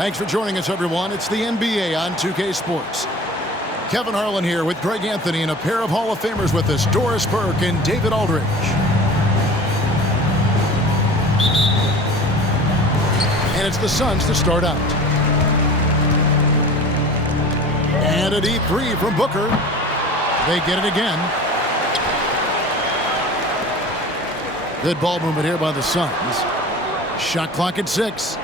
Thanks for joining us, everyone. It's the NBA on 2K Sports. Kevin Harlan here with Greg Anthony and a pair of Hall of Famers with us, Doris Burke and David Aldridge. And it's the Suns to start out. And a deep three from Booker. They get it again. Good ball movement here by the Suns. Shot clock at 6.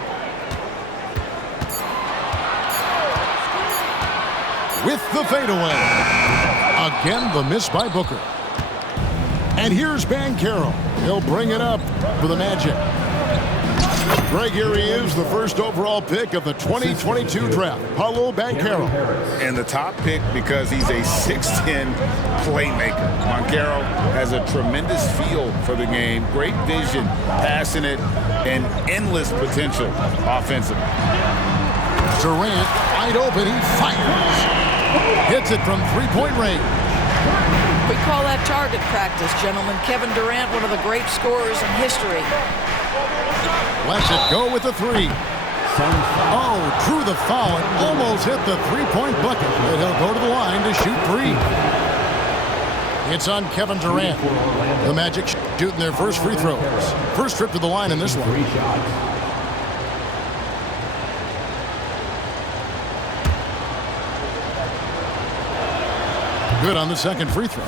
With the fadeaway. Again, the miss by Booker. And here's Banchero. He'll bring it up for the Magic. Greg, here he is, the first overall pick of the 2022 draft, Paolo Banchero. And the top pick because he's a 6'10 playmaker. Banchero has a tremendous feel for the game, great vision, passing it, and endless potential offensively. Durant, wide open, he fires. Hits it from three-point range. We call that target practice, gentlemen. Kevin Durant, one of the great scorers in history. Lets it go with the three. Oh, drew the foul and almost hit the three-point bucket. But he'll go to the line to shoot three. It's on Kevin Durant. The Magic shooting their first free throws. First trip to the line in this one. Good on the second free throw.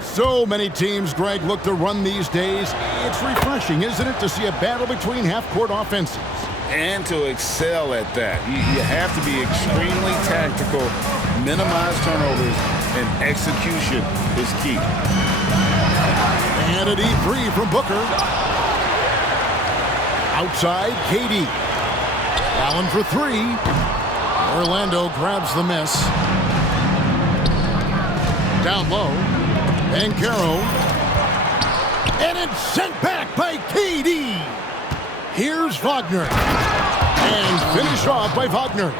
So many teams, Greg, look to run these days. It's refreshing, isn't it, to see a battle between half-court offenses? And to excel at that. You have to be extremely tactical, minimize turnovers, and execution is key. And a deep three from Booker. Outside, KD. Allen for three. Orlando grabs the miss. Down low. Banchero. And it's sent back by KD. Here's Wagner. And finished off by Wagner.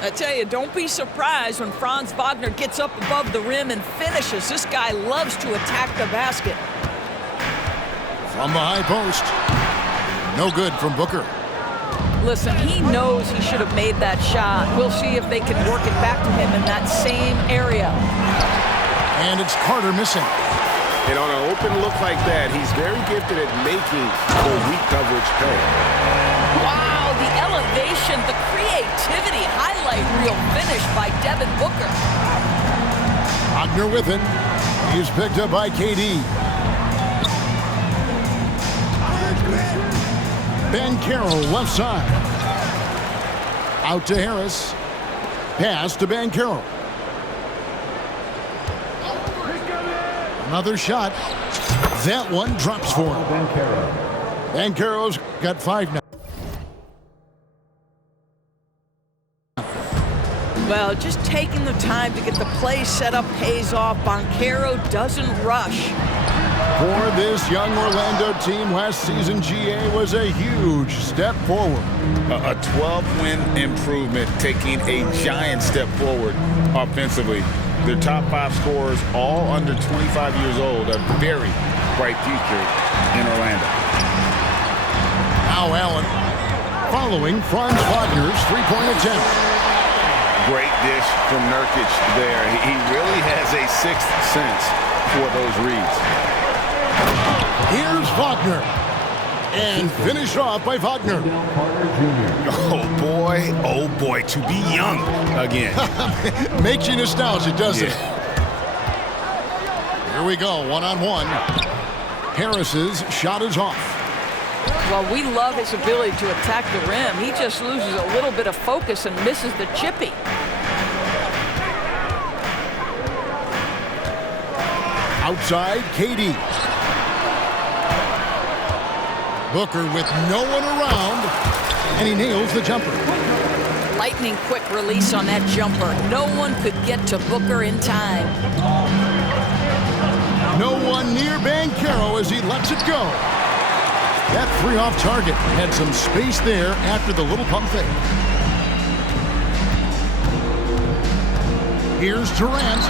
I tell you, don't be surprised when Franz Wagner gets up above the rim and finishes. This guy loves to attack the basket. From the high post. No good from Booker. Listen, he knows he should have made that shot. We'll see if they can work it back to him in that same area. And it's Carter missing. And on an open look like that, he's very gifted at making the weak coverage pay. Wow, the elevation, the creativity, highlight reel finish by Devin Booker. Wagner with it. He's picked up by KD. Banchero left side. Out to Harris. Pass to Banchero. Another shot. That one drops for him. Banchero's got 5 now. Well, just taking the time to get the play set up pays off. Banchero doesn't rush. For this young Orlando team, last season GA was a huge step forward. A 12-win improvement, taking a giant step forward offensively. Their top 5 scorers, all under 25 years old, a very bright future in Orlando. Now Allen following Franz Wagner's three-point attempt. Great dish from Nurkic there. He really has a sixth sense for those reads. Here's Wagner. And finished off by Wagner. Oh boy, to be young again. Makes you nostalgic, doesn't it? Here we go, one-on-one. Harris's shot is off. Well, we love his ability to attack the rim. He just loses a little bit of focus and misses the chippy. Outside, KD. Booker with no one around, and he nails the jumper. Lightning quick release on that jumper. No one could get to Booker in time. No one near Banchero as he lets it go. That three off target had some space there after the little pump fake. Here's Durant.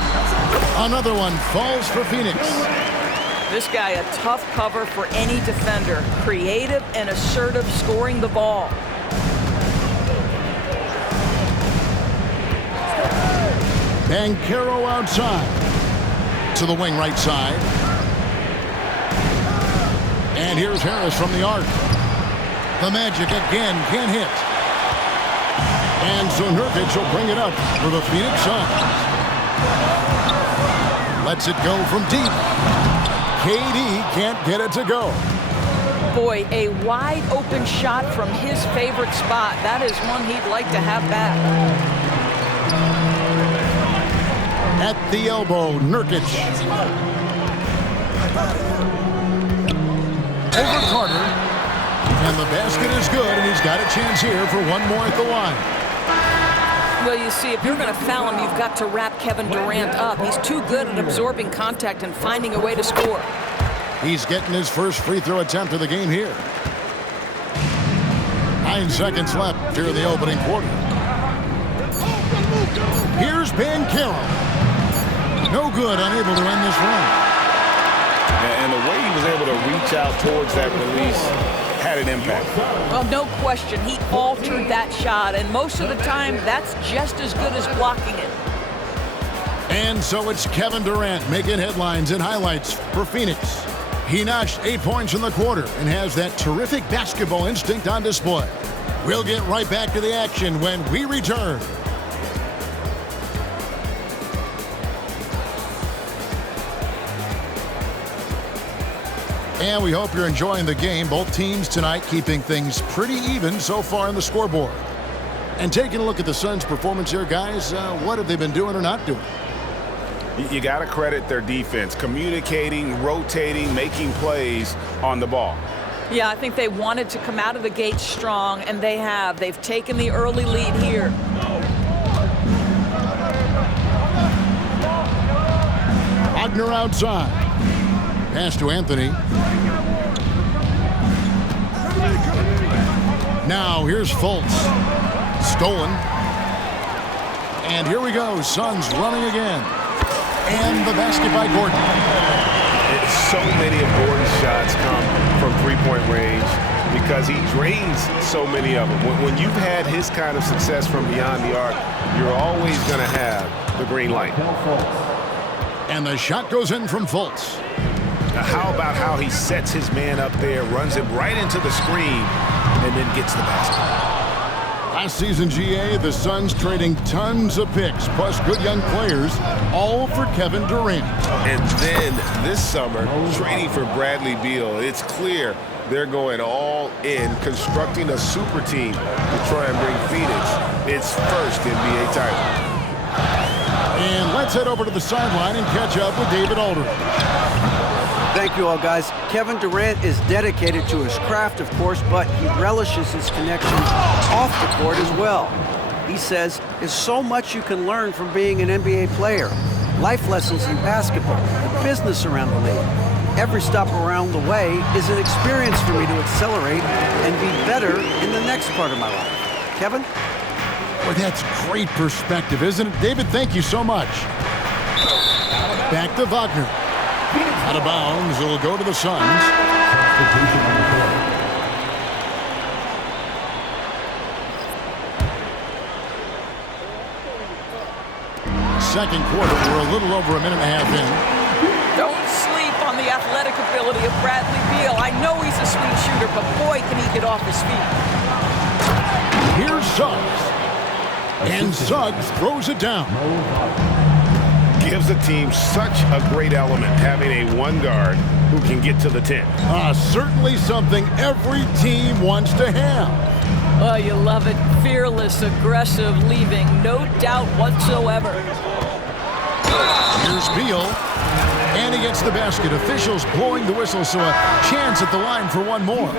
Another one falls for Phoenix. This guy a tough cover for any defender. Creative and assertive scoring the ball. Banchero outside. To the wing right side. And here's Harris from the arc. The Magic again can't hit. And so Nurkic will bring it up for the Phoenix Suns. Lets it go from deep. KD can't get it to go. Boy, a wide open shot from his favorite spot. That is one he'd like to have back. At the elbow, Nurkic. Over Carter. And the basket is good, and he's got a chance here for one more at the line. Well, you see, if you're going to foul him, you've got to wrap Kevin Durant up. He's too good at absorbing contact and finding a way to score. He's getting his first free throw attempt of the game here. 9 seconds left here in the opening quarter. Here's Banchero. No good, unable to end this run. And the way he was able to reach out towards that release had an impact. Well, no question. He altered that shot, and most of the time, that's just as good as blocking it. And so it's Kevin Durant making headlines and highlights for Phoenix. He notched 8 points in the quarter and has that terrific basketball instinct on display. We'll get right back to the action when we return. And we hope you're enjoying the game. Both teams tonight keeping things pretty even so far on the scoreboard. And taking a look at the Suns' performance here, guys, what have they been doing or not doing? You got to credit their defense, communicating, rotating, making plays on the ball. Yeah, I think they wanted to come out of the gate strong, and they have. They've taken the early lead here. Wagner outside. Pass to Anthony. Now here's Fultz. Stolen. And here we go. Suns running again. And the basket by Gordon. So many of Gordon's shots come from three-point range because he drains so many of them. When you've had his kind of success from beyond the arc, you're always going to have the green light. And the shot goes in from Fultz. Now, how about how he sets his man up there, runs him right into the screen, and then gets the basket? Last season, GA, the Suns trading tons of picks, plus good young players, all for Kevin Durant. And then this summer, trading for Bradley Beal. It's clear they're going all in, constructing a super team to try and bring Phoenix its first NBA title. And let's head over to the sideline and catch up with David Aldridge. Thank you all, guys. Kevin Durant is dedicated to his craft, of course, but he relishes his connection off the court as well. He says there's so much you can learn from being an NBA player. Life lessons in basketball, the business around the league. Every stop around the way is an experience for me to accelerate and be better in the next part of my life. Kevin? Well, that's great perspective, isn't it? David, thank you so much. Back to Wagner. Out of bounds, it'll go to the Suns. Second quarter, we're a little over a minute and a half in. Don't sleep on the athletic ability of Bradley Beal. I know he's a sweet shooter, but boy, can he get off his feet. Here's Suggs. And Suggs throws it down. Gives the team such a great element, having a one guard who can get to the 10. Certainly something every team wants to have. Oh, you love it. Fearless, aggressive, leaving no doubt whatsoever. Here's Beal. And he gets the basket. Officials blowing the whistle, so a chance at the line for one more.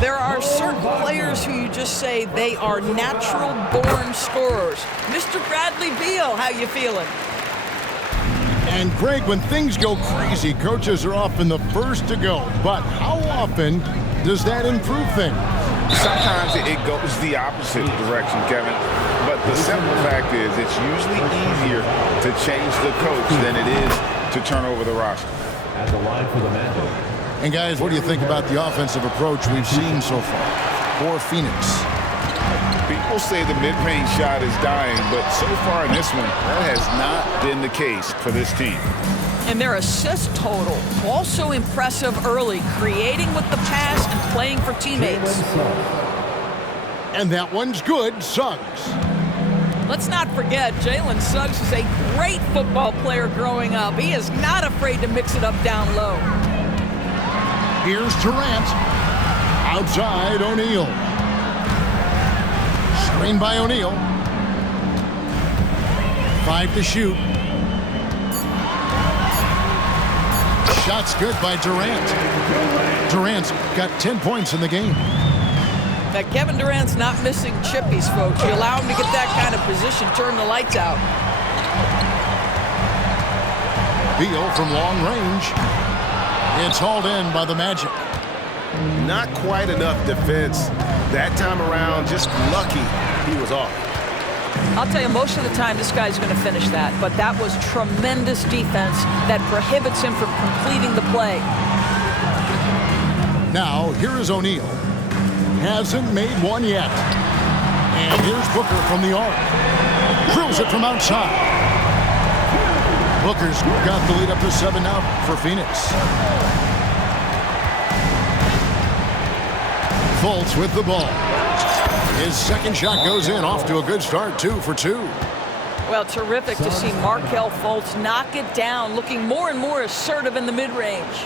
There are certain players who you just say they are natural-born scorers. Mr. Bradley Beal, how you feeling? And Greg, when things go crazy, coaches are often the first to go. But how often does that improve things? Sometimes it goes the opposite direction, Kevin. But the simple fact is it's usually easier to change the coach than it is to turn over the roster. At the line for the Magic. And guys, what do you think about the offensive approach we've seen so far for Phoenix? People say the mid-range shot is dying, but so far in this one, that has not been the case for this team. And their assist total, also impressive early, creating with the pass and playing for teammates. And that one's good, Suggs. Let's not forget, Jalen Suggs is a great football player growing up. He is not afraid to mix it up down low. Here's Durant. Outside, O'Neal. Screen by O'Neal. 5 to shoot. Shot's good by Durant. Durant's got 10 points in the game. Now, Kevin Durant's not missing chippies, folks. You allow him to get that kind of position, turn the lights out. Beal from long range. It's hauled in by the Magic. Not quite enough defense that time around. Just lucky he was off. I'll tell you, most of the time this guy's going to finish that, but that was tremendous defense that prohibits him from completing the play. Now, here is O'Neal. Hasn't made one yet. And here's Booker from the arc. Drills it from outside. Booker's got the lead up to 7 now for Phoenix. Fultz with the ball. His second shot goes in, off to a good start, 2 for 2. Well, terrific to see Markelle Fultz knock it down, looking more and more assertive in the mid-range.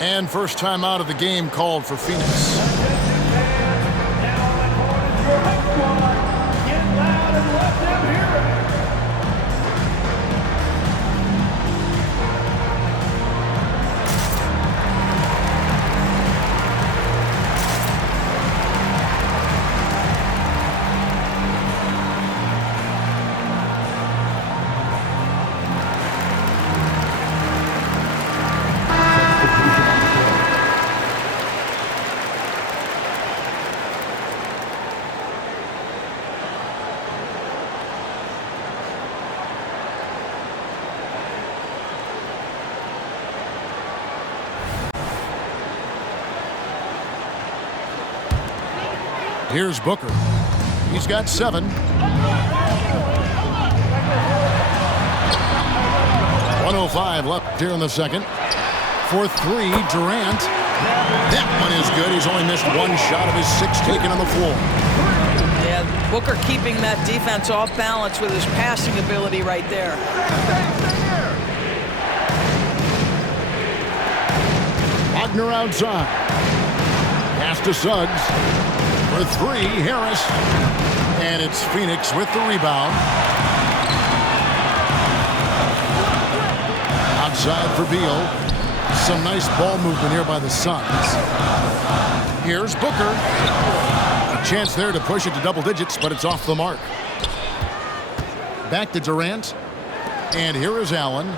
And first time out of the game called for Phoenix. Here's Booker. He's got 7. 1:05 left here in the second. For 3, Durant. That one is good. He's only missed 1 shot of his 6 taken on the floor. Yeah, Booker keeping that defense off balance with his passing ability right there. Wagner outside. Pass to Suggs. For 3, Harris. And it's Phoenix with the rebound. Outside for Beal. Some nice ball movement here by the Suns. Here's Booker. A chance there to push it to double digits, but it's off the mark. Back to Durant. And here is Allen.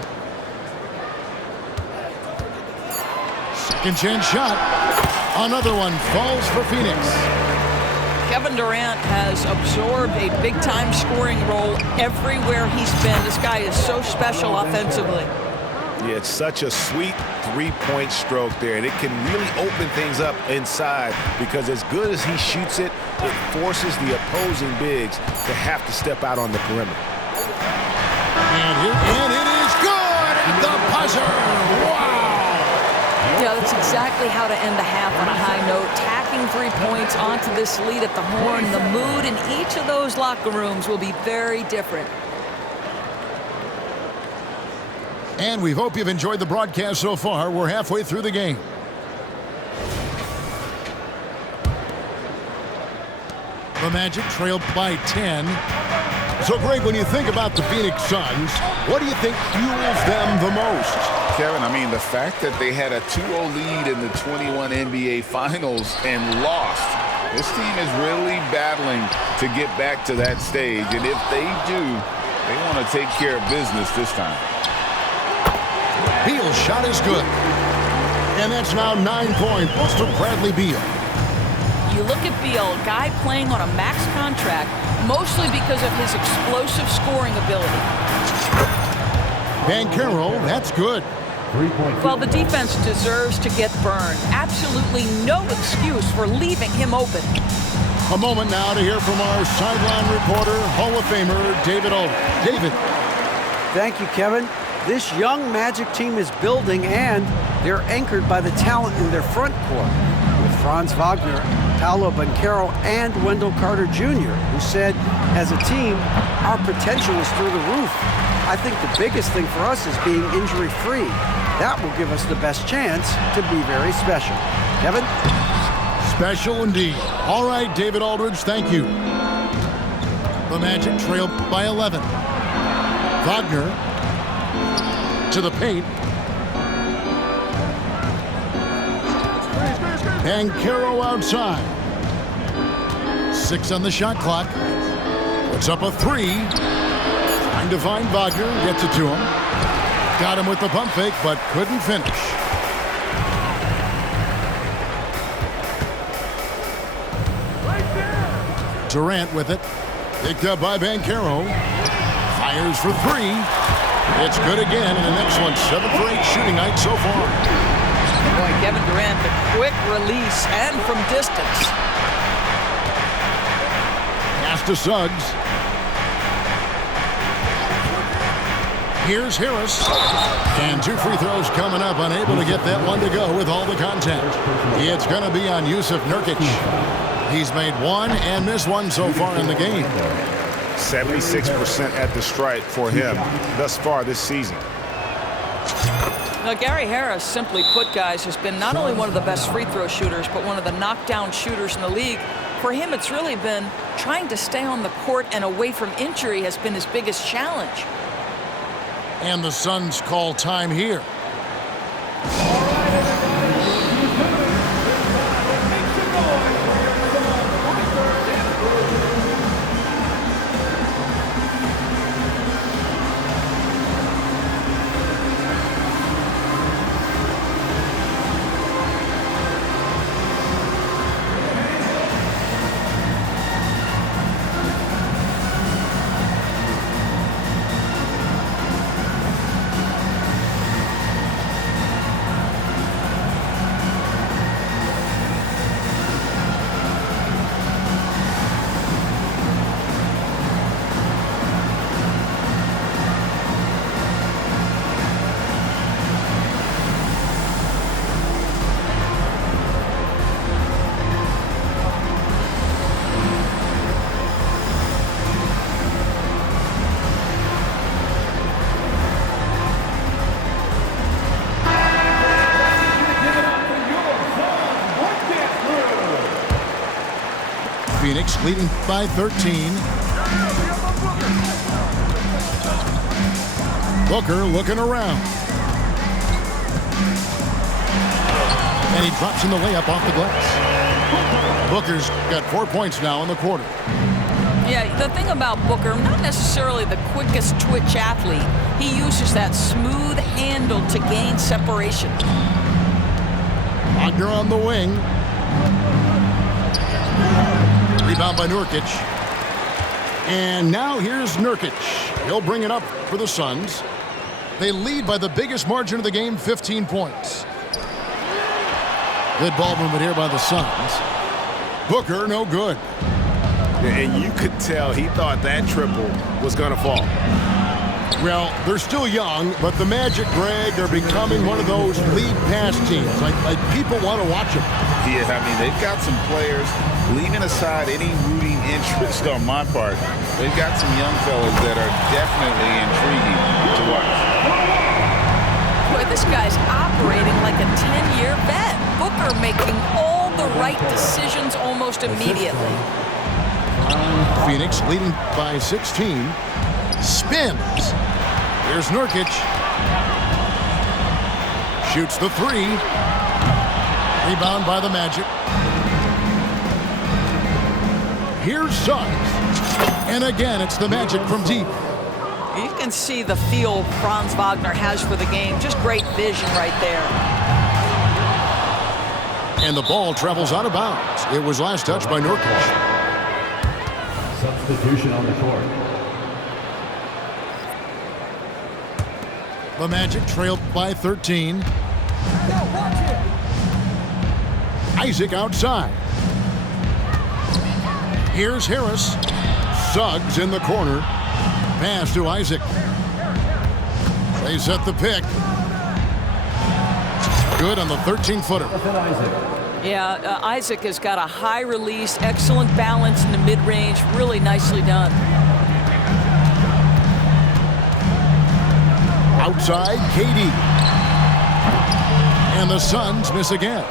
Second chance shot. Another one falls for Phoenix. Kevin Durant has absorbed a big-time scoring role everywhere he's been. This guy is so special offensively. Yeah, it's such a sweet three-point stroke there, and it can really open things up inside because as good as he shoots it, it forces the opposing bigs to have to step out on the perimeter. And it is good at the buzzer. Wow! Yeah, that's exactly how to end the half on a high note. Tacking 3 points onto this lead at the horn. The mood in each of those locker rooms will be very different. And we hope you've enjoyed the broadcast so far. We're halfway through the game. The Magic trailed by 10. So, Greg, when you think about the Phoenix Suns, what do you think fuels them the most? Kevin, I mean, the fact that they had a 2-0 lead in the 21 NBA Finals and lost. This team is really battling to get back to that stage. And if they do, they want to take care of business this time. Beal's shot is good. And that's now 9 points for Bradley Beal. You look at Beal, a guy playing on a max contract, mostly because of his explosive scoring ability. Banchero, that's good. Well, the defense deserves to get burned. Absolutely no excuse for leaving him open. A moment now to hear from our sideline reporter, Hall of Famer David Aldridge. David. Thank you, Kevin. This young Magic team is building, and they're anchored by the talent in their front court, with Franz Wagner, Paolo Banchero, and Wendell Carter Jr., who said, as a team, our potential is through the roof. I think the biggest thing for us is being injury-free. That will give us the best chance to be very special. Kevin? Special indeed. All right, David Aldridge, thank you. The Magic trail by 11. Wagner to the paint. Banchero outside. 6 on the shot clock. Puts up a 3. Trying to find Wagner. Gets it to him. Got him with the pump fake, but couldn't finish. Durant with it. Picked up by Banchero. Fires for 3. It's good again, and an excellent 7 for 8 shooting night so far. Boy, Kevin Durant, the quick release and from distance. Pass to Suggs. Here's Harris. And 2 free throws coming up, unable to get that one to go with all the contact. It's going to be on Jusuf Nurkic. He's made 1 and missed 1 so far in the game. 76% at the stripe for him thus far this season. Now, Gary Harris, simply put, guys, has been not only one of the best free throw shooters, but one of the knockdown shooters in the league. For him, it's really been trying to stay on the court and away from injury has been his biggest challenge. And the Suns call time here. Phoenix leading by 13. Booker looking around. And he drops in the layup off the glass. Booker's got 4 points now in the quarter. Yeah, the thing about Booker, not necessarily the quickest twitch athlete. He uses that smooth handle to gain separation. Wagner on the wing. Rebound by Nurkic. And now here's Nurkic. He'll bring it up for the Suns. They lead by the biggest margin of the game, 15 points. Good ball movement here by the Suns. Booker, no good. And you could tell he thought that triple was going to fall. Well, they're still young, but the Magic, Greg, are becoming one of those lead pass teams. Like people want to watch them. Yeah, I mean, they've got some players, leaving aside any rooting interest on my part, they've got some young fellas that are definitely intriguing to watch. Boy, this guy's operating like a 10-year vet. Booker making all the right decisions almost immediately. Phoenix leading by 16. Spins. Here's Nurkic. Shoots the 3. Rebound by the Magic. Here's Suggs. And again, it's the Magic from deep. You can see the feel Franz Wagner has for the game. Just great vision right there. And the ball travels out of bounds. It was last touched by Nurkic. Substitution on the court. The Magic trailed by 13. Isaac outside. Here's Harris. Suggs in the corner. Pass to Isaac. They set the pick. Good on the 13-footer. Yeah, Isaac has got a high release, excellent balance in the mid-range. Really nicely done. Outside, KD. And the Suns miss again.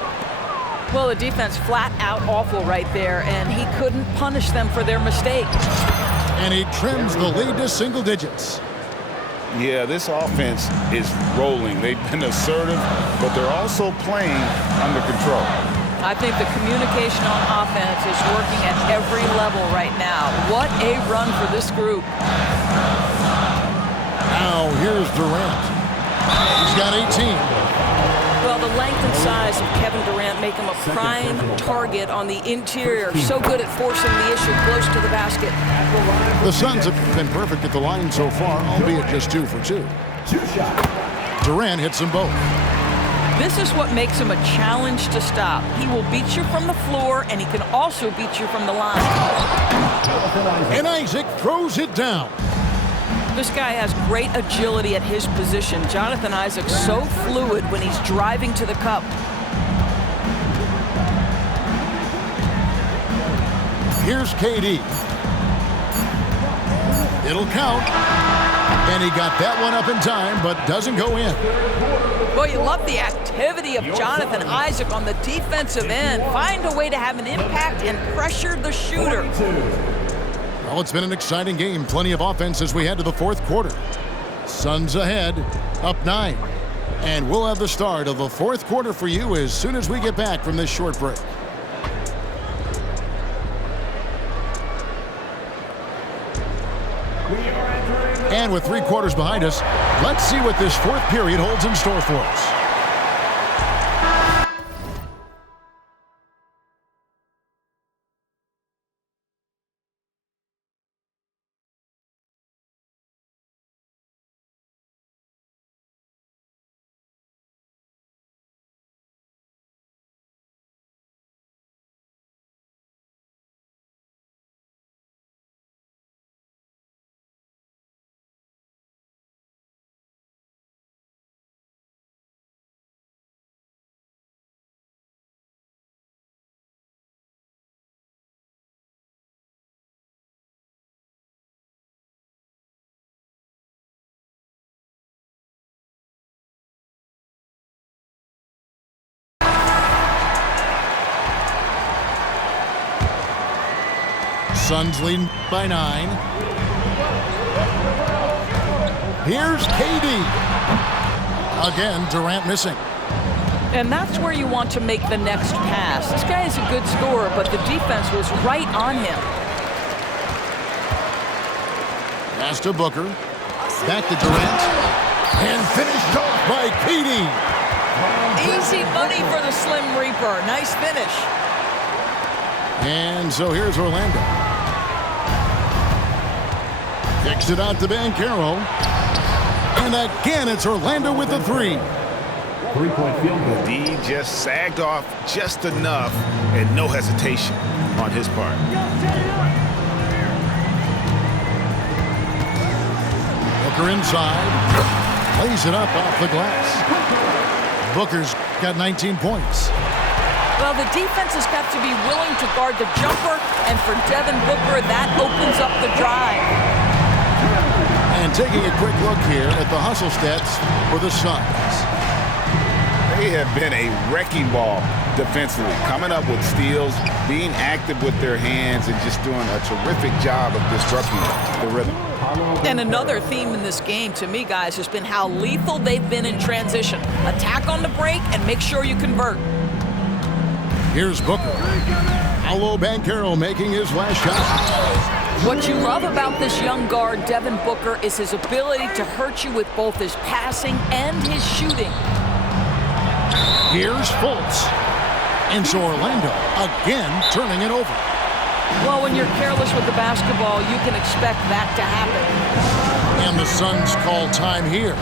Well, the defense flat out awful right there, and he couldn't punish them for their mistake. And he trims the lead to single digits. Yeah, this offense is rolling. They've been assertive, but they're also playing under control. I think the communication on offense is working at every level right now. What a run for this group. Now here's Durant. He's got 18. Well, the length and size of Kevin Durant make him a prime target on the interior. So good at forcing the issue close to the basket. The Suns have been perfect at the line so far, albeit just 2 for 2. Durant hits them both. This is what makes him a challenge to stop. He will beat you from the floor, and he can also beat you from the line. And Isaac throws it down. This guy has great agility at his position. Jonathan Isaac's so fluid when he's driving to the cup. Here's KD. It'll count. And he got that one up in time, but doesn't go in. Well, you love the activity of Jonathan Isaac on the defensive end. Find a way to have an impact and pressure the shooter. Well, it's been an exciting game. Plenty of offense as we head to the fourth quarter. Suns ahead, up 9. And we'll have the start of the fourth quarter for you as soon as we get back from this short break. And with 3 quarters behind us, let's see what this fourth period holds in store for us. Suns leading by 9. Here's KD. Again, Durant missing. And that's where you want to make the next pass. This guy is a good scorer, but the defense was right on him. Pass to Booker. Back to Durant. And finished off by KD. Easy money for the Slim Reaper. Nice finish. And so here's Orlando. Kicks it out to Banchero. And again, it's Orlando with the 3. 3-point field goal. D just sagged off just enough and no hesitation on his part. Booker inside. Lays it up off the glass. Booker's got 19 points. Well, the defense has got to be willing to guard the jumper, and for Devin Booker, that opens up the drive. And taking a quick look here at the hustle stats for the Suns. They have been a wrecking ball defensively, coming up with steals, being active with their hands, and just doing a terrific job of disrupting the rhythm. And another theme in this game, to me, guys, has been how lethal they've been in transition. Attack on the break and make sure you convert. Here's Booker. Paolo Banchero making his last shot. What you love about this young guard, Devin Booker, is his ability to hurt you with both his passing and his shooting. Here's Fultz. And so Orlando again turning it over. Well, when you're careless with the basketball, you can expect that to happen. And the Suns call time here.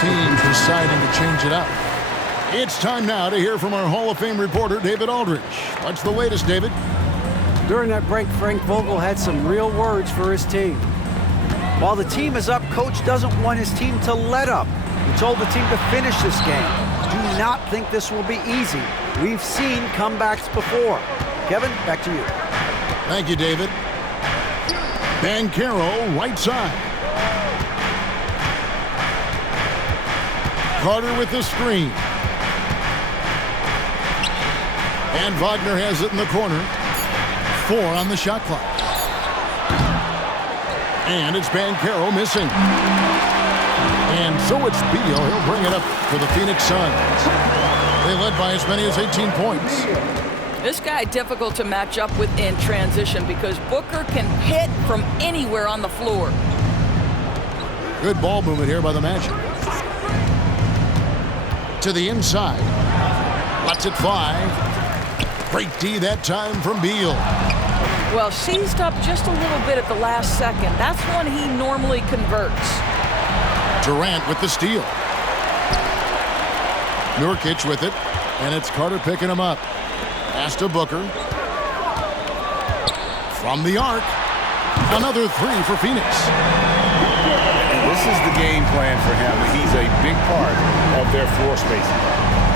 team deciding to change it up. It's time now to hear from our Hall of Fame reporter, David Aldridge. What's the latest, David? During that break, Frank Vogel had some real words for his team. While the team is up, Coach doesn't want his team to let up. He told the team to finish this game. Do not think this will be easy. We've seen comebacks before. Kevin, back to you. Thank you, David. Banchero, right side. Carter with the screen. And Wagner has it in the corner. 4 on the shot clock. And it's Banchero missing. And so it's Beal. He'll bring it up for the Phoenix Suns. They led by as many as 18 points. This guy difficult to match up with in transition because Booker can hit from anywhere on the floor. Good ball movement here by the Magic. To the inside. Lets it fly. Great D that time from Beal. Well, seized up just a little bit at the last second. That's when he normally converts. Durant with the steal. Nurkic with it, and it's Carter picking him up. Pass to Booker. From the arc. Another 3 for Phoenix. This is the game plan for him. He's a big part of their floor spacing.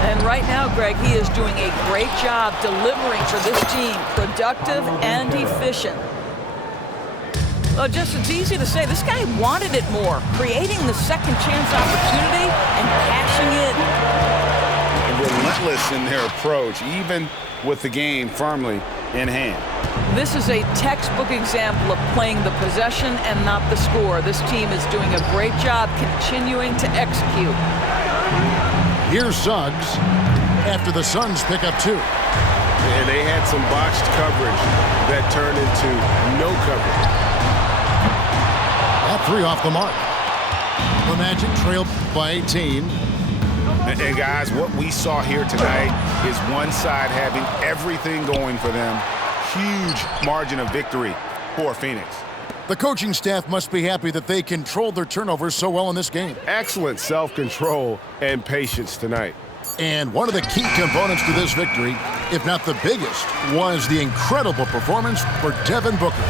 And right now, Greg, he is doing a great job delivering for this team. Productive and efficient. Well, just it's easy to say, this guy wanted it more. Creating the second chance opportunity and cashing in. Relentless in their approach, even with the game firmly in hand. This is a textbook example of playing the possession and not the score. This team is doing a great job continuing to execute. Here's Suggs after the Suns pick up 2. And they had some botched coverage that turned into no coverage. That 3 off the mark. The Magic trailed by 18. And guys, what we saw here tonight is one side having everything going for them. Huge margin of victory for Phoenix. The coaching staff must be happy that they controlled their turnovers so well in this game. Excellent self-control and patience tonight. And one of the key components to this victory, if not the biggest, was the incredible performance for Devin Booker.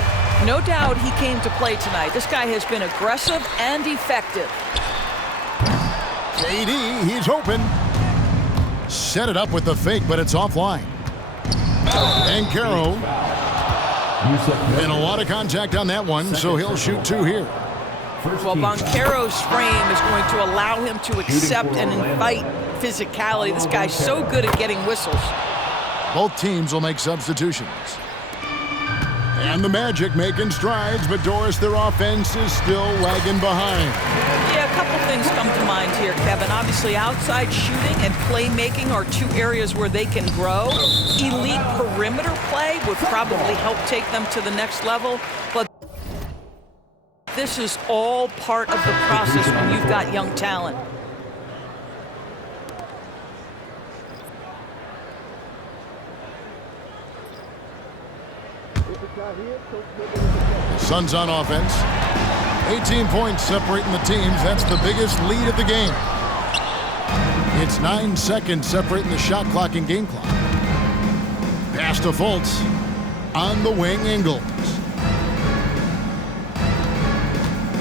No doubt he came to play tonight. This guy has been aggressive and effective. KD, he's open. Set it up with the fake, but it's offline. Banchero. And a lot of contact on that one, so he'll shoot 2 here. Well, Banchero's frame is going to allow him to accept and invite physicality. This guy's so good at getting whistles. Both teams will make substitutions. And the Magic making strides, but Doris, their offense is still lagging behind. Yeah, a couple things come to mind here, Kevin. Obviously, outside shooting and playmaking are 2 areas where they can grow. Elite perimeter play would probably help take them to the next level. But this is all part of the process when you've got young talent. The Suns on offense. 18 points separating the teams. That's the biggest lead of the game. It's 9 seconds separating the shot clock and game clock. Pass to Fultz. On the wing, Ingles.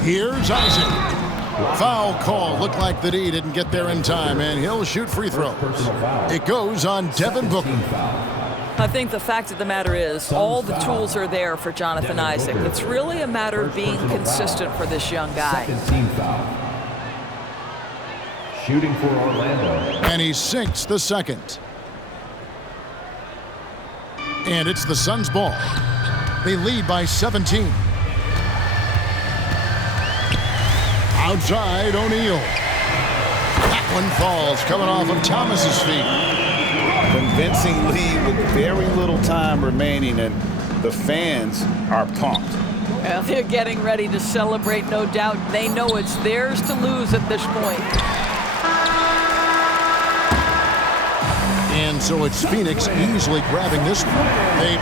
Here's Isaac. Foul call. Looked like the D didn't get there in time, and he'll shoot free throws. It goes on Devin Booker. I think the fact of the matter is all the tools are there for Jonathan Isaac. It's really a matter of being consistent for this young guy. Second team foul. Shooting for Orlando. And he sinks the second. And it's the Suns' ball. They lead by 17. Outside, O'Neal. That one falls, coming off of Thomas's feet. Convincing lead with very little time remaining, and the fans are pumped. Well, they're getting ready to celebrate, no doubt. They know it's theirs to lose at this point. And so it's Phoenix easily grabbing this one. They